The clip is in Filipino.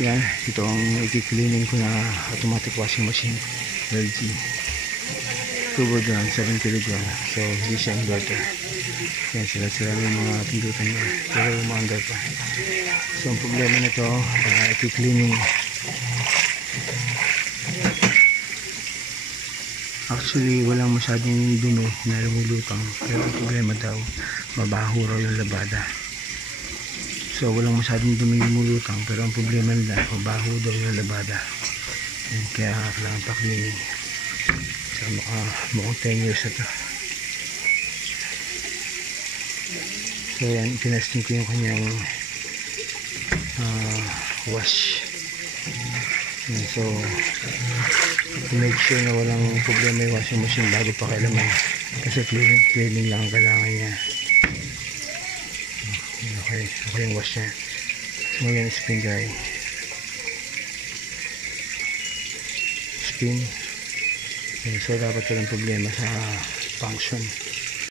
Yan, ito ang i-cleaning ko na automatic washing machine LG turbo drum 7 kg, so hindi siya inverter. Yan, sila ng mga pindutan niya, pero umaandar pa. So ang problema nito, i-cleaning. Actually walang masyadong dumi na lumulutang, pero ang problema daw, mabaho raw yung labada. So walang masyadong dumi lumulutang, pero ang problema nila, mabaho daw yung labada. Yan, kaya kailangan pa cleaning. So mukhang 10 years na to. So yan, tinesting ko yung kanyang wash. Yan, so make sure na walang problema yung washing machine bago pa kailaman, kasi cleaning lang ang kailangan niya. Okay yung wash niya. So ngayon spin dry, spin. So dapat walang problema sa function.